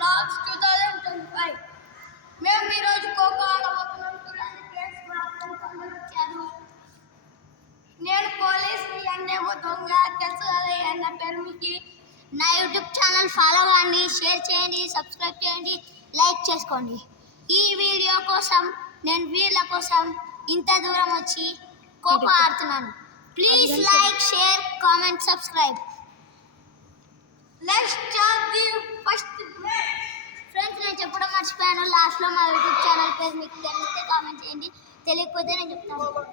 బ్లాగ్స్ 2025 మేము ఈ రోజు ఖోఖో ఆడబోతున్నాం. చూడండి ఫ్రెండ్స్, మా ఫ్రెండ్స్ అందరూ వచ్చారు. నేను పోలీసుని అన్నేమో దొంగ, తెలుసు కదా అన్న పేరు మీకు. నా యూట్యూబ్ ఛానల్ ఫాలో కండి, షేర్ చేయండి, సబ్స్క్రైబ్ చేయండి, లైక్ చేసుకోండి. ఈ వీడియో కోసం నేను వీళ్ళ కోసం ఇంత దూరం వచ్చి ఖోఖో ఆడుతున్నాను. Please like, share, comment, subscribe. Let's start the first match. Friends, నేను చెప్పడం మర్చిపోయాను. లాస్ట్లో మా యూట్యూబ్ ఛానల్ పేరు మీకు తెలిస్తే కామెంట్ చేయండి, తెలియకపోతే నేను చెప్తాను.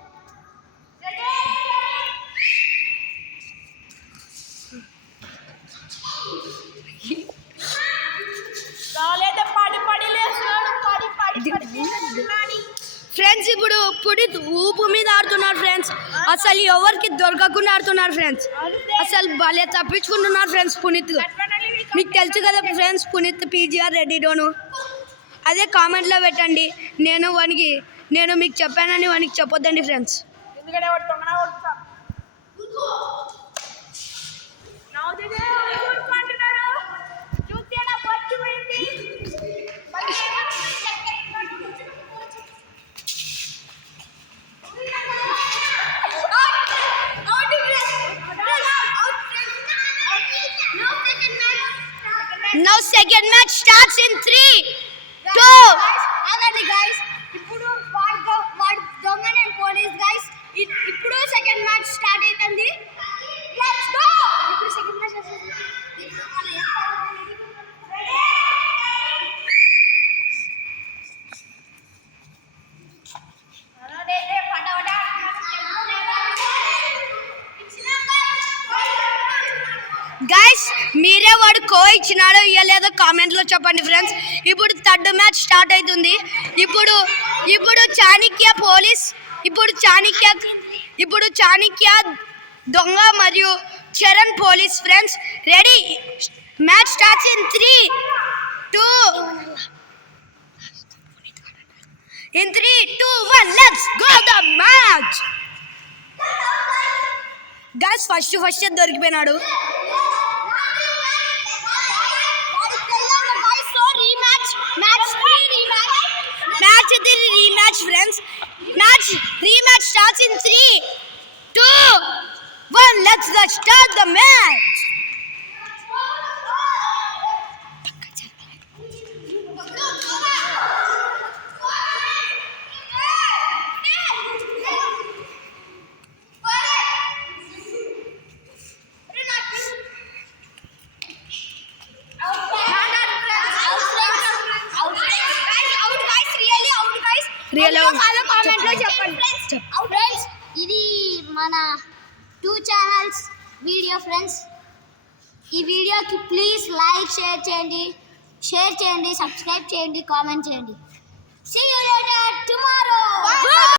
ఫ్రెండ్స్, ఇప్పుడు ఊపు మీద ఆడుతున్నారు ఫ్రెండ్స్. అసలు ఎవరికి దొరకకుండా ఆడుతున్నారు ఫ్రెండ్స్. అసలు భలే తప్పించుకుంటున్నారు ఫ్రెండ్స్. పునీత్ మీకు తెలుసు కదా ఫ్రెండ్స్, పునీత్ పీజీఆర్ రెడ్డిడోను. అదే కామెంట్లో పెట్టండి. నేను మీకు చెప్పానని వానికి చెప్పొద్దండి friends. Now second match starts in 3, 2. ఆగండి గైస్. ఇప్పుడు వాడు దొంగ, నేను పోలీస్ గైస్. ఇప్పుడు సెకండ్ మ్యాచ్ స్టార్ట్ అవుతుంది. Let's go. ఇప్పుడు సెకండ్ మ్యాచ్ వస్తుంది. గైస్, మీరే వాడు కో ఇచ్చినాడో ఇవ్వలేదో కామెంట్లో చెప్పండి ఫ్రెండ్స్. ఇప్పుడు థర్డ్ మ్యాచ్ స్టార్ట్ అవుతుంది. ఇప్పుడు చాణక్య పోలీస్, ఇప్పుడు చాణక్య దొంగ మరియు Charan police friends. Ready, match starts in 3, 2 let's go the match. Guys, first దొరికిపోయినాడు. Rematch friends. Rematch starts in 3, 2, 1. Let's go start the match. కామెంట్లో చెప్పండి ఫ్రెండ్స్. ఇది మన 2 ఛానల్స్ వీడియో ఫ్రెండ్స్. ఈ వీడియోకి ప్లీజ్ లైక్, షేర్ చేయండి, సబ్స్క్రైబ్ చేయండి, కామెంట్ చేయండి. See you later tomorrow.